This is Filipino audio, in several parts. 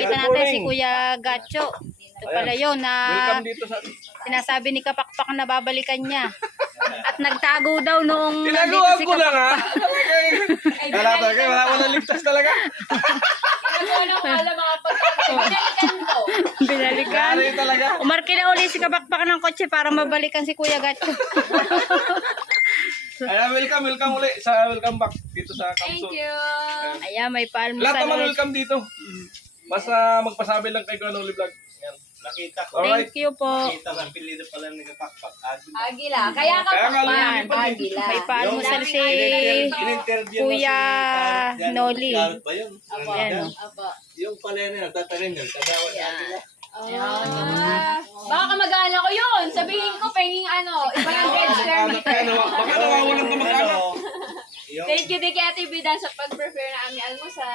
Pakita natin si Kuya Gacho. Ito pala yun na sinasabi ni Kapakpak na babalikan niya. At nagtago daw noong Ginagawa ko na nga. Wala ko na ligtas talaga. Binalikan. Umarki na uli si Kapakpak ng kotse para mabalikan si Kuya Gacho. Ayan, welcome uli sa welcome back dito sa Kamso. Thank you. Ayan, may palmo Lahat sa naman Lord. welcome dito. Basta magpasabi lang kay Kuya Noli Vlog. Ayan. Nakita ko. Thank you po. Nakita ko ang pilido pala ng Kapakpak. Agila. Kaya ka Kaya nga pa. lumilipad eh. Agila. May palmo sa si In-interview mo Kuya si Noli. Garot ba yun? Apo. Ayan, oh. Apo. Yung pala yun, tatarin yun. Kagawad natin. Baka kamag-anak ko yun. Sabihin ko, penging iba ng dead square meter. Baka nawawalan ka mag-anak. Thank you din kay Ate Bidan sa pag-prepare na aming almusal.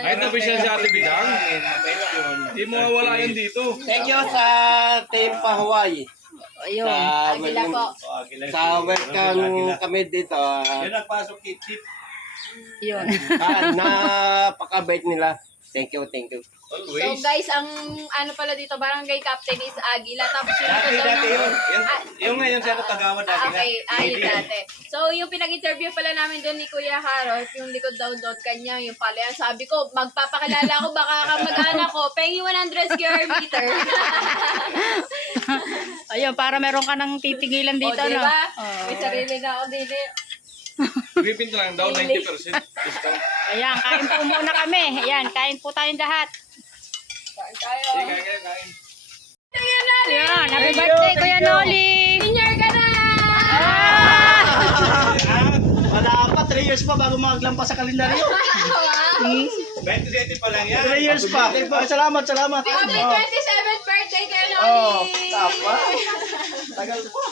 Ay, nabisyal si Ate Bidang. Hindi mo mawala yun dito. Thank you sa Team Pahawaii. Ayun. Agila po. Sa welcome kami dito. Yun nagpasok kay Chip. Yun. Napakabait nila. Thank you, thank you. So Always. guys, ang pala dito, barangay captain is Agila. Tapos yung Dati yun. Ah, Yung ngayon siya natagawad dati na. okay, ayun dati. So, yung pinag-interview pala namin doon ni Kuya Harold, yung likod daw doon kanya, yung pala yan. Sabi ko, magpapakilala ko, baka kamag-anak ko, pengi 100 square meter. Ayun, para meron ka nang titigilan dito, O, no? diba? Oo. May sarili na ako dito. Gripin lang daw, 90% discount. Ayan, kain po muna kami. Ayan, kain po tayong lahat. Kain tayo. Sige, kaya. Ayan, happy birthday, Kuya Noli! Senior ka na! Wala pa, 3 years pa bago maglampas sa kalendaryo. 27 pa lang yan. 3 years pa. Ay, salamat. Happy 27th birthday kayo na Tapa. Tagal pa.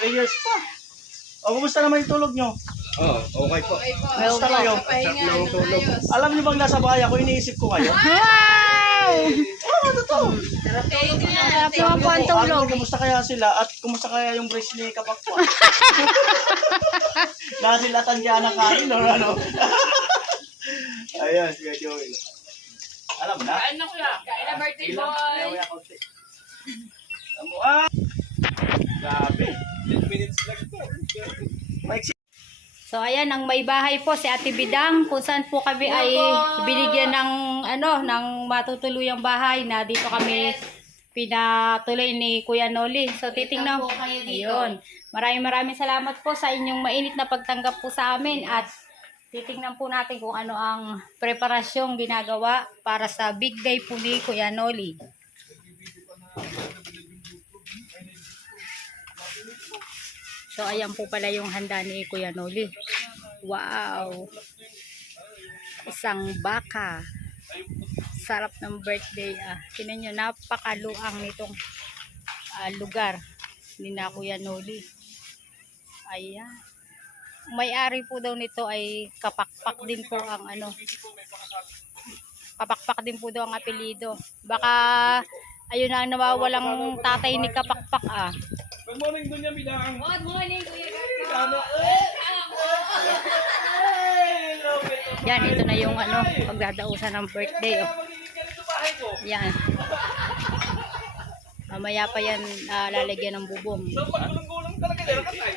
3 years pa. O, kumusta naman yung tulog nyo? Okay po. Okay po. Kumusta kayo? Pahinga ng ayos. Alam niyo bang nasa bahay ako, iniisip ko kayo? Wow! Thank you. Sarap naman po ang tulog. Kumusta kaya sila? At kumusta kaya yung brace ni Kapakpak? Nasilatan niya ng kain o ano? Ayan, si Joey. Alam na? Kain na kuya. Kain na birthday boy. Grabe. 10 minutes lang ito. So ayan, ang may bahay po si Ate Bidang, kung saan po kami ay binigyan ng ng matutuluyang bahay na dito kami pinatuloy ni Kuya Noli. So titingnan po kayo dito. Ayun. Maraming salamat po sa inyong mainit na pagtanggap po sa amin at titingnan po natin kung ano ang preparasyong ginagawa para sa big day po ni Kuya Noli. So, ayan po pala yung handa ni Kuya Noli. Wow! Isang baka. Sarap ng birthday. Tingnan nyo, napakaluang nitong lugar ni na Kuya Noli. Ayan. May-ari po daw nito ay Kapakpak din po ang Kapakpak din po daw ang apelido. Baka ayun na ang nawawalang tatay ni Kapakpak Good morning, Dunya Bidang. Good morning Kuya Gato. yan, ito na yung pagdadausan ng birthday. Yan. Mamaya pa yan lalagyan ng bubong. So, pagulong-gulong talaga yan, katay.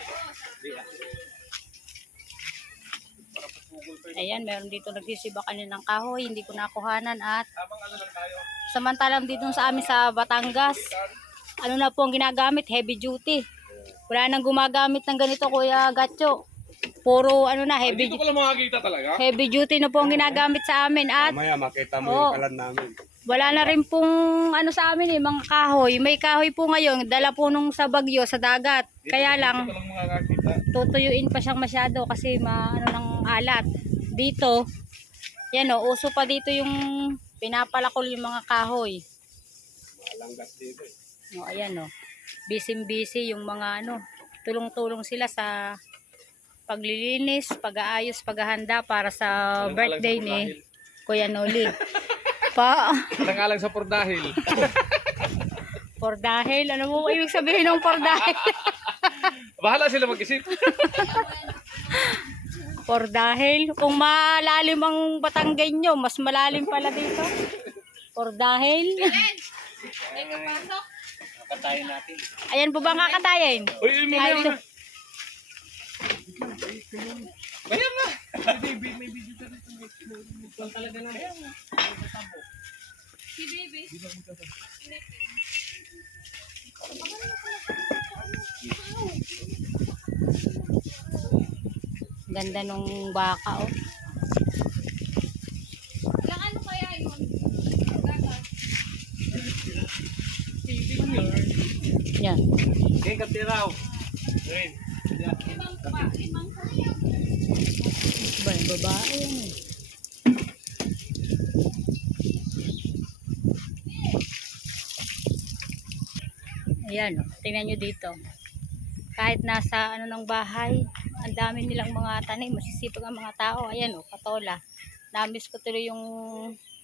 Ayan, meron dito nagsisiba kanina ng kahoy, hindi ko nakuhanan at Habang lang tayo. samantalang dito sa amin sa Batangas, na po ang ginagamit, heavy duty. Wala nang gumagamit ng ganito, Kuya Gacho. Puro heavy Dito ko lang makakita talaga. heavy duty na po ang ginagamit sa amin at Mamaya makita mo Oo. yung kalan namin. wala na rin pong sa amin mga kahoy. May kahoy po ngayon, dala po nung sa bagyo sa dagat. Kaya lang Dito ko lang makakita. tutuyuin pa siyang masyado kasi ng alat. Dito, yan uso pa dito yung pinapalakol yung mga kahoy. Malanggas dito. Ayan busy yung mga tulong-tulong sila sa paglilinis, pag-aayos, paghahanda para sa birthday ni Kuya Noli. Nangalang sa pordahil. Pordahil, ano mo ibig sabihin ng pordahil? Bahala sila mag-isip. Or dahil kung malalim ang Batanggenyo, mas malalim pala dito. Or dahil. Ay, kapasok. Katayin natin. Ayan po ba ang kakatayin? Uy, uy, Ay, mamaya ito. na. Kaya nga. May video ka rito. Talaga na. Si baby. Ganda nung baka, oh. Ilang ano kaya yun? Gagat. Yan. Okay, katiraw. Ayun. Limang kaya. Ba, yung babae yan, eh. Ayan, oh. Tingnan nyo dito. Kahit nasa ano ng bahay, ang dami nilang mga tanim, masisipag ang mga tao. Ayan, oh, patola. Namiss ko tuloy yung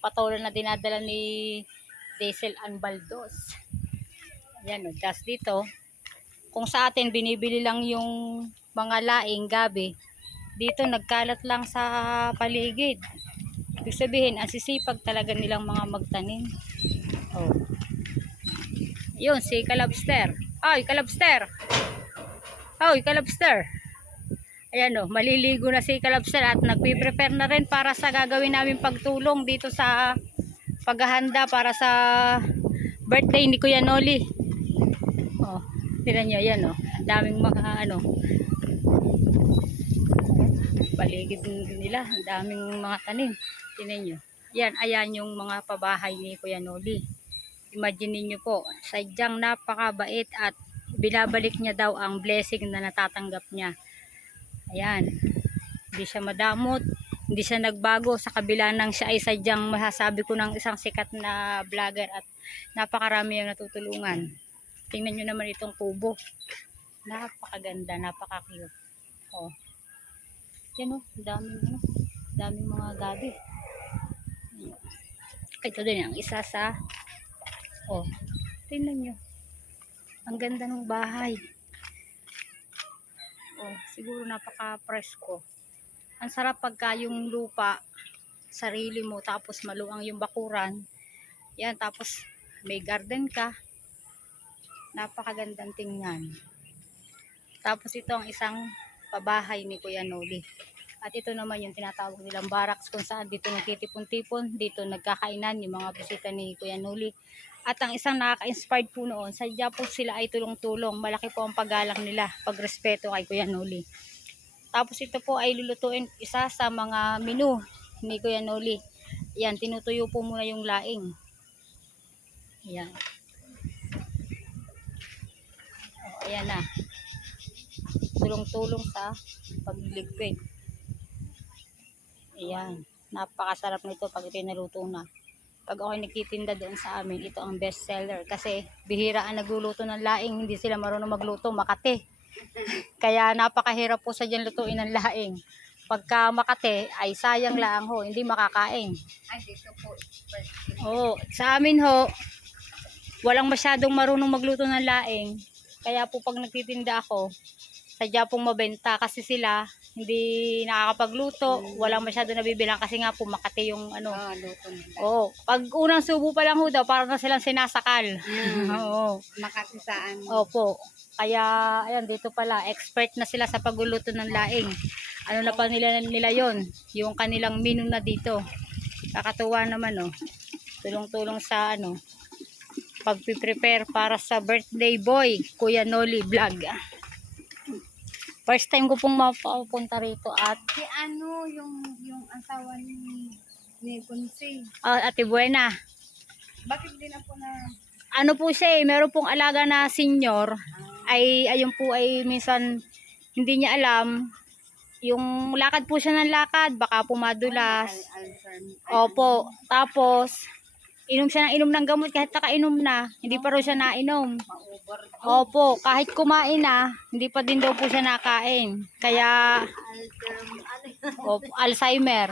patola na dinadala ni Diesel Anbaldos. Ayan, oh, just dito. Kung sa atin binibili lang yung mga laing gabi, dito nagkalat lang sa paligid. Ibig sabihin, ang sisipag talaga nilang mga magtanim. Oh. Yun, si Kalabster. Ay, Kalabster! Ay, Kalabster! Ayan o, maliligo na si Kalabster at nagpiprepare na rin para sa gagawin namin pagtulong dito sa paghahanda para sa birthday ni Kuya Noli. Oh, tignan nyo, yan o. Daming mga ano, paligid nila, ang daming mga tanim. Tignan nyo. Yan, ayan yung mga pabahay ni Kuya Noli. Imagine niyo po, sadyang napakabait at binabalik niya daw ang blessing na natatanggap niya. Ayan. Hindi siya madamot, hindi siya nagbago sa kabila ng siya ay sadyang masasabi ko ng isang sikat na vlogger at napakarami ang natutulungan. Tingnan niyo naman itong kubo. Napakaganda, napaka-cute. Oh. Yan oh, daming mga gabi. Ito din ang isa sa oh, tingnan nyo. Ang ganda ng bahay. Oh, siguro napaka-presko. Ang sarap pagka yung lupa, sarili mo, tapos maluang yung bakuran. Yan, tapos may garden ka. Napakagandang tingnan. Tapos ito ang isang pabahay ni Kuya Noli. At ito naman yung tinatawag nilang barracks kung saan dito nagtitipon-tipon, dito nagkakainan yung mga bisita ni Kuya Noli. At ang isang nakaka-inspired po noon, sadya po sila ay tulong-tulong. Malaki po ang paggalang nila, pagrespeto kay Kuya Noli. Tapos ito po ay lulutuin isa sa mga menu ni Kuya Noli. Yan, tinutuyo po muna yung laing. Yan. O, ayan na. Tulong-tulong sa pagliligpit. Ayan. Napakasarap nito pag ito naluto na. Pag ako'y nagtitinda doon sa amin, ito ang best seller. Kasi bihira ang nagluluto ng laing, hindi sila marunong magluto, Makati. Kaya napakahirap po sa dyan lutuin ng laing. Pagka Makati, ay sayang lang ho, hindi makakain. Ay, dito po. Oo, sa amin ho, walang masyadong marunong magluto ng laing. Kaya po pag nagtitinda ako, sadya pong mabenta kasi sila hindi nakakapagluto, walang masyado nabibilang kasi nga po Makati yung ano. Luto nila. Oo, pag unang subo pa lang ho daw, parang na silang sinasakal. Oo. Makati saan? Opo. Kaya ayan dito pala, expert na sila sa pagluluto ng laing. Ano na pa nila yon, yung kanilang menu na dito. Kakatuwa naman oh. Tulong-tulong sa ano, pagpiprepare para sa birthday boy, Kuya Noli Vlog. First time ko pong mapapunta rito at Si ano, yung asawa ni Kunsi. Ate Buena. Bakit din na po na... Ano po siya eh, meron pong alaga na senior. Ay, ayun po ay minsan hindi niya alam. Yung lakad po siya ng lakad, baka pumadulas. Opo. Tapos, inom siya ng inom ng gamot kahit nakainom na. Hindi pa rin siya nainom. Opo, kahit kumain na, hindi pa din daw po siya nakain. Kaya, opo, Alzheimer.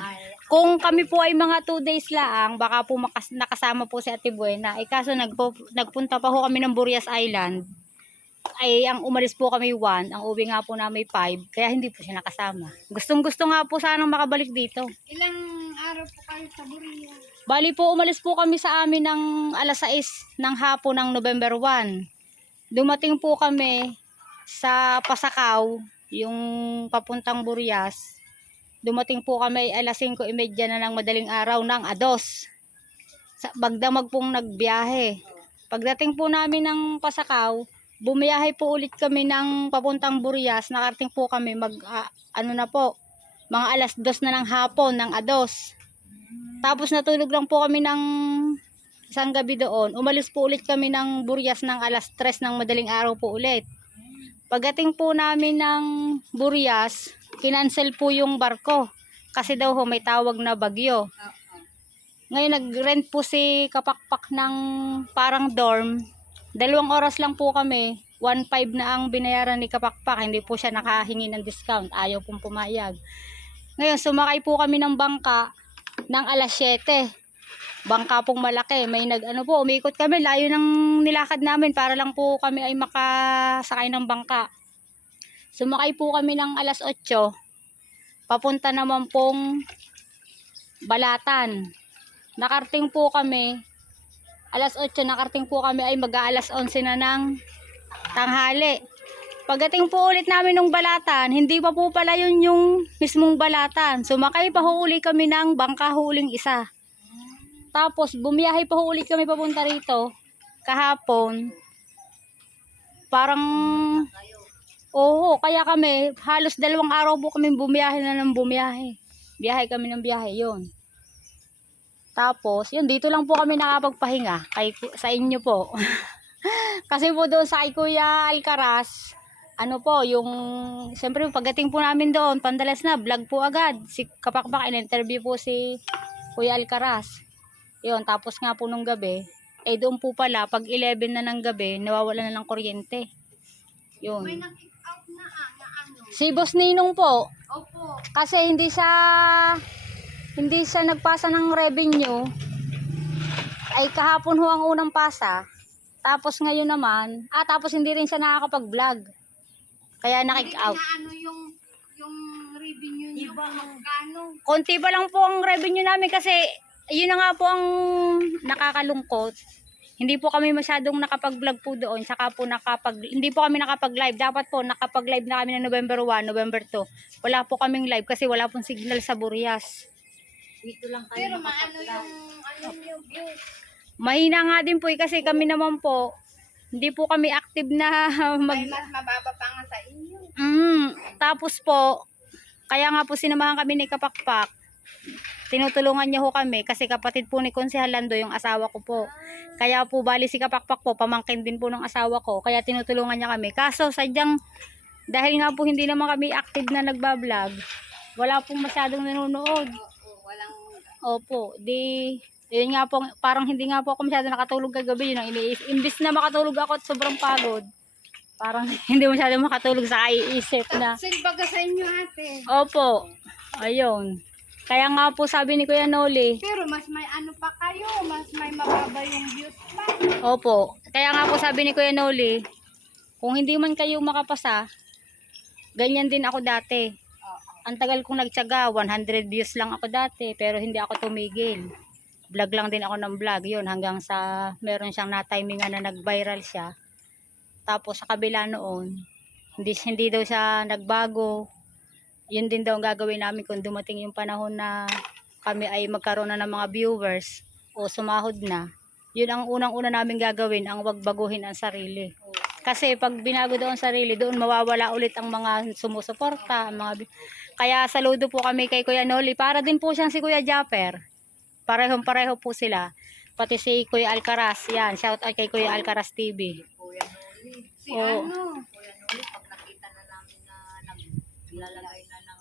Kung kami po ay mga 2 days lang, baka po nakasama po si Ate Buena. Eh kaso nagpunta pa ho kami ng Burias Island. ay ang umalis po kami 1, ang uwi nga po namin 5, kaya hindi po siya nakasama. Gustong-gusto nga po sanang makabalik dito. Ilang araw po kayo sa Buria? Bali po, umalis po kami sa amin ng alas 6 ng hapon ng November 1. Dumating po kami sa Pasakaw, yung papuntang Burias. Dumating po kami alas 5:30 na ng madaling araw ng Ados. Sa Bagdamag pong nagbiyahe. Pagdating po namin ng Pasakaw, bumiyahe po ulit kami ng papuntang Burias. Nakarating po kami mga alas 2 na ng hapon ng Ados. Tapos natulog lang po kami ng isang gabi doon. Umalis po ulit kami ng Burias ng alas 3 ng madaling araw po ulit. Pagdating po namin ng Burias, kinansel po yung barko. Kasi daw ho may tawag na bagyo. Ngayon nag-rent po si Kapakpak ng parang dorm. 2 oras lang po kami. 1.5 na ang binayaran ni Kapakpak. Hindi po siya nakahingi ng discount. Ayaw pong pumayag. Ngayon sumakay po kami ng bangka ng alas 7. Bangka pong malaki. May umikot kami. Layo ng nilakad namin para lang po kami ay makasakay ng bangka. Sumakay po kami ng alas 8. Papunta naman pong Balatan. Nakarating po kami alas 8, nakarating po kami ay mag-aalas 11 na ng tanghali. Pagdating po ulit namin ng Balatan, hindi pa po pala yun yung mismong Balatan. Sumakay pa ho uli kami ng bangka huling isa. Tapos bumiyahe pa ho ulit kami papunta rito kahapon. Parang kaya kami halos 2 araw po kami bumiyahe na ng bumiyahe. Biyahe kami ng biyahe yon. Tapos, yun, dito lang po kami nakapagpahinga sa inyo po. Kasi po doon sa kay Kuya Alcaraz, siyempre pagdating po namin doon, pandalas na, vlog po agad. Si Kapakpak, in-interview po si Kuya Alcaraz. Yun, tapos nga po nung gabi, doon po pala, pag 11 na ng gabi, nawawala na ng kuryente. Yun. May nag-out na Si Boss Ninong po, Opo. kasi hindi siya nagpasa ng revenue, ay kahapon ho ang unang pasa. Tapos ngayon naman, tapos hindi rin siya nakakapag-vlog. Kaya nakik-out. Yung revenue niyo magkano? Konti pa lang po ang revenue namin kasi yun na nga po ang nakakalungkot. Hindi po kami masyadong nakapag-vlog po doon, saka po hindi po kami nakapag-live. Dapat po nakapag-live na kami ng November 1, November 2. Wala po kaming live kasi wala pong signal sa Burias. Dito lang kami. Pero maano yung views? Mahina nga din po kasi kami naman po, hindi po kami active na May mas mababa pa nga sa inyo. Tapos po, kaya nga po sinamahan kami ni Kapakpak. Tinutulungan niya ho kami kasi kapatid po ni Konsehal Lando yung asawa ko po. Kaya po bali si Kapakpak po, pamangkin din po ng asawa ko. Kaya tinutulungan niya kami. Kaso sadyang, dahil nga po hindi naman kami active na nagbablog, wala pong masyadong nanonood. Opo, yun nga po, parang hindi nga po ako masyado nakatulog kagabi, yun ang iniisip. Imbis na makatulog ako at sobrang pagod, parang hindi masyado makatulog sa kaiisip na. Silbaga sa inyo ate. Opo, ayun. Kaya nga po sabi ni Kuya Noli. Pero mas may pa kayo, mas may mababa yung views pa. Opo, kaya nga po sabi ni Kuya Noli, kung hindi man kayo makapasa, ganyan din ako dati. Ang tagal kong nagtyaga, 100 views lang ako dati, pero hindi ako tumigil. Vlog lang din ako ng vlog, yun, hanggang sa meron siyang na-timingan na nag-viral siya. Tapos sa kabila noon, hindi daw siya nagbago. Yun din daw ang gagawin namin kung dumating yung panahon na kami ay magkaroon na ng mga viewers o sumahod na. Yun ang unang-una namin gagawin, ang wag baguhin ang sarili. Kasi pag binago doon sarili, doon mawawala ulit ang mga sumusuporta, kaya saludo po kami kay Kuya Noli. Para din po siyang si Kuya Japper. Parehong-pareho po sila. Pati si Kuya Alcaraz. Yan, shout out kay Kuya Alcaraz TV. Kuya Noli. Oo. Kuya Noli, pag nakita na namin na naglalagay na ng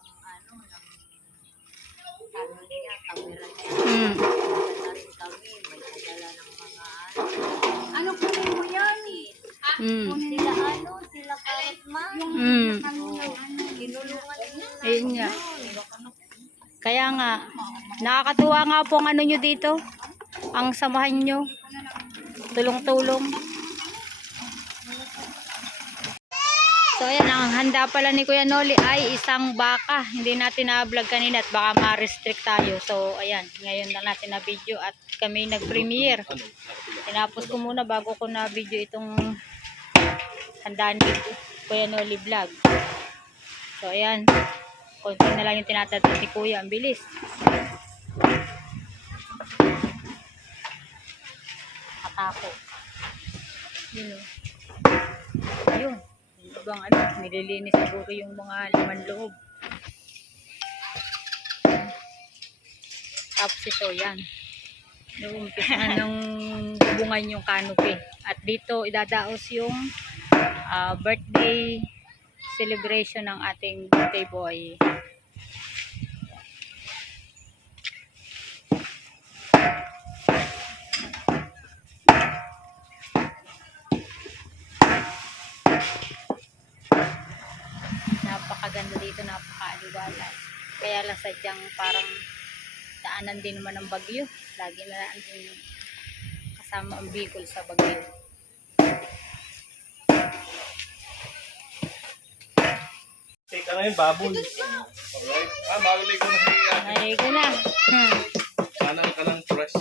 niya, camera niya. Na rin kami, may padala ng mga ano kunin mo yan? Sila Karatman. Tinulungan niya. Ayun nga. Kaya nga, nakakatuwa nga po ang ano nyo dito. Ang samahan nyo. Tulong-tulong. So ayan, ang handa pala ni Kuya Noli ay isang baka. Hindi natin na-vlog kanina at baka ma-restrict tayo. So ayan, ngayon lang natin na video at kami nag-premiere. Tinapos ko muna bago ko na video itong handaan ni Kuya Noli vlog. So ayan, konti na lang yung tinatapos ni Kuya. Ang bilis. Katako. Yun o. Ayun. Ibang ano, nililinis siguro yung mga laman loob. Tapos ito, yan. Umpisa ng bubungan yung canopy. At dito, idadaos yung birthday celebration ng ating birthday boy. Napakaganda dito, napakaaliwalas. Kaya lang sadyang parang daanan din naman ng bagyo. Lagi na din kasama ang Bicol sa bagyo. Take ano yun, baboy. Alright. Bago ligo na siya. Ay, ko na. Kanang fresh.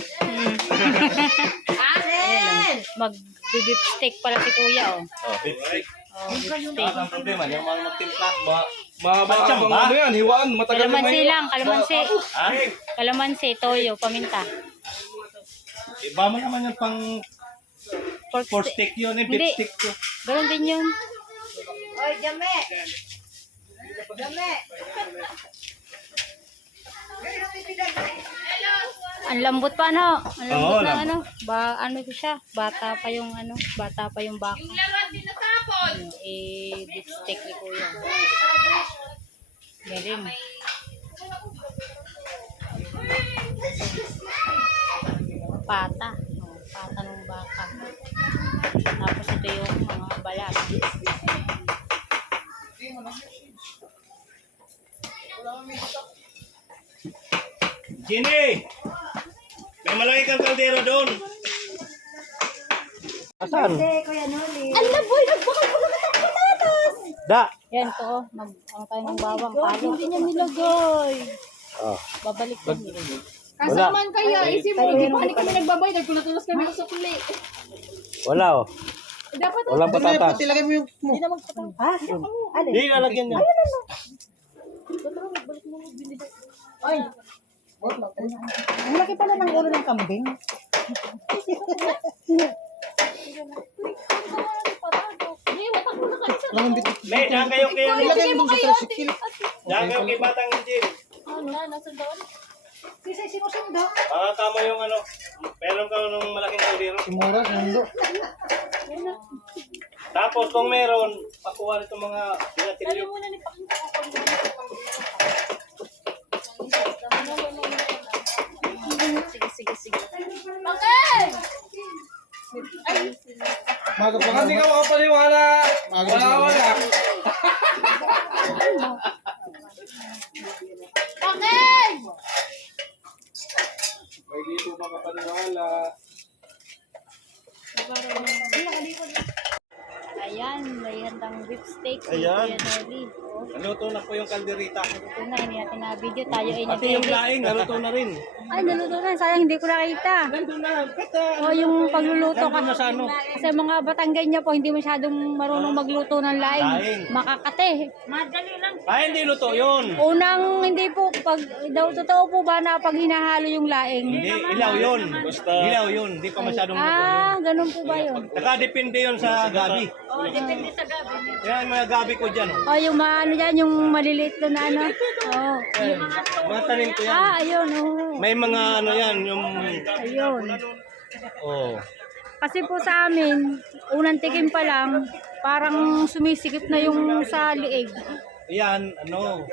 Mag-beef steak pala si Kuya, oh. Oh, beef steak. Oh, beef steak. Ang problema, yung mga magtimpla. Mahaba Batsang ang ba? ano yan, hiwaan. Matagal na Kalamansi lang, kalamansi. Ha? Kalamansi, toyo, paminta. Iba mo naman yung pang pork steak yun, beef Hindi. steak yun. Ganun din yun. Oy, Jame! Jame! Ang lambot pa, no? Ang lambot Oo, na lambot. ano. Ano ko siya? Bata pa yung ano, bata pa yung baka. Beef steak ni Kuya. Galing. Pata. Oh, pata ng baka. Tapos ito yung mga balat. Jenny! May malaki kang kaldero doon. Asan? Kuya Noli. Da! Yan to, oh. Ang tayo ng bawang palo. Hindi niya nilagay. Oh. Babalik ko. Kasaman kayo, isip mo, di pa kami nagbabayad, nagpulatulos kami sa sukli. Wala oh. Dapat Walang patatas. Tilagay mo yung... Ha? Alin? Hindi, lalagyan niya. Ang laki pala ng ulo ng kambing. May, dyan kayo kay ano? Ilagay mo sa tricycle. Dyan kayo kay Batang Engine. Kasi sinusundo. Baka kamo yung ano. Meron ka nung malaking kaldero. Simura, sinundo. Tapos kung meron, pakuha nito mga binatilyo. Maga pa kasi ka makapaniwala. Wala. May dito makapaniwala. Ayan, may handang beef steak. Ayan. Kuya Noli. Oh, Naluto na po yung kalderita. ito na, hindi natin na video. Tayo ay Pati yung laing, naluto na rin. Ay, naluto na. Sayang, hindi ko nakita. Nandun na. O, yung pagluluto Nandun na sa ano. Kasi mga Batangganya po, hindi masyadong marunong magluto ng laing. Laing. Makakate. Ay, hindi luto yun. Unang, hindi po, pag, daw, totoo po ba na pag hinahalo yung laing? Hindi, ilaw yun. Ilaw yun. Hindi pa masyadong luto yun. Ah, ganun po ba yun? Nakadepende yun sa gabi. Oh, depende sa gabi. Yan, mga gabi ko dyan. Oh. O, yung mga ano dyan, yung maliliit na ano. Oh. Mga tanim ko yan. Ah, ayun, oh. May mga ano yan, yung... Ayun. Oh. Kasi po sa amin, unang tikim pa lang, parang sumisikip na yung sa liig. Yan, ano...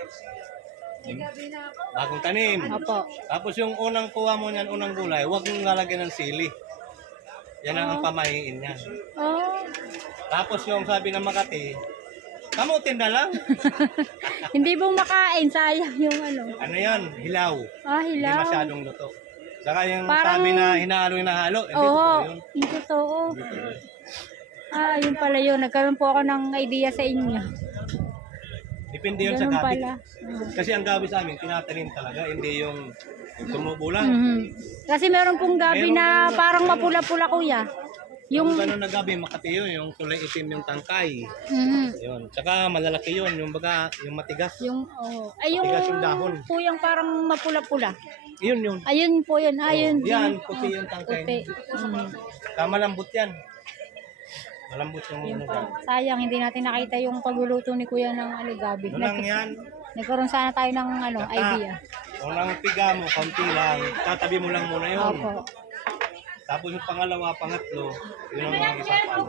Bagong tanim. Opo. Tapos yung unang kuha mo niyan, unang gulay, huwag mong lalagyan ng sili. Yan ang pamahiin niyan. Oh. Tapos yung sabi ng Makati, kamutin na lang. Hindi po makain, sayang yung ano. Ano yan? Hilaw. Ah, Hindi hilaw. masyadong luto. Saka yung Parang- sabi na hinahalo, hindi Oo, totoo yun. hindi totoo. Yun pala yun. Nagkaroon po ako ng idea sa inyo. Depende yun sa Ganun gabi. pala. Kasi ang gabi sa amin, tinatanim talaga, hindi yung tumubo lang. Mhm. Kasi meron pong gabi na parang mapula-pula, kuya. Yung Yung, gano'n na gabi, makati yun, yung kulay itim yung tangkay. mhm. Yun. Tsaka malalaki yun, yung baga, yung matigas. Yung, ay yung, Matigas yung dahon. po yung parang mapula-pula. Yun yun. Ayun po yun. Ayun. Yan, puti yung tangkay. Puti. Mhm. Malambot yan. Malambot yung Yun ano. pa. Sayang, hindi natin nakita yung pagluluto ni kuya ng gabi. Ano lang yan, Nagkaroon sana tayo ng Tata. idea. unang piga mo, kaunti lang, tatabi mo lang muna yun. Opo. Tapos yung pangalawa, pangatlo, yun ang mga isang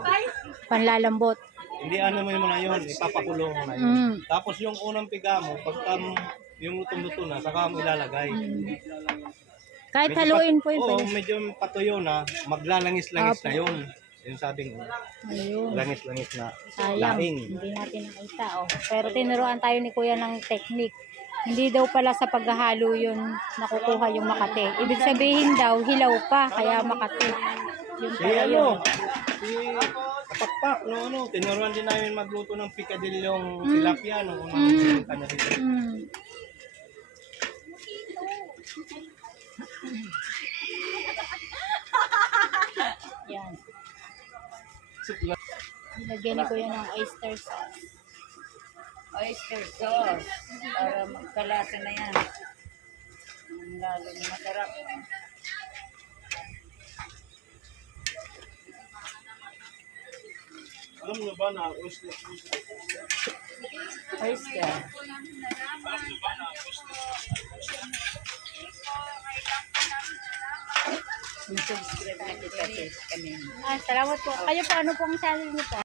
Panlalambot. Hindi ano mo muna yun, ipapakulong mo na yun. Mm. Tapos yung unang piga mo, pagka yung lutong-luto na, saka mo ilalagay. Kahit haluin po yun. Oo, pwede. medyo patuyo na, maglalangis-langis na yun. Yung sabing, Ayun. langis-langis na Sayang. laing. Hindi natin nakita. Oh. Pero tinuruan tayo ni kuya ng technique. Hindi daw pala sa paghahalo yun nakukuha yung makate. Ibig sabihin daw, hilaw pa, kaya makate. Yun Si pala ano, yun. si Pakpak, no ano, tinuruan din namin magluto ng picadilyong tilapia, no, unang kanya dito. Mm. Yan. Ilagyan ni kuya ng oyster sauce. Oyster sauce. Para magkalasa na yan. Ang lalo na masarap. Alam mo ba na oyster? Oyster. Subscribe na kita sa kanina. Salamat po. Kayo po, ano pong channel niyo po?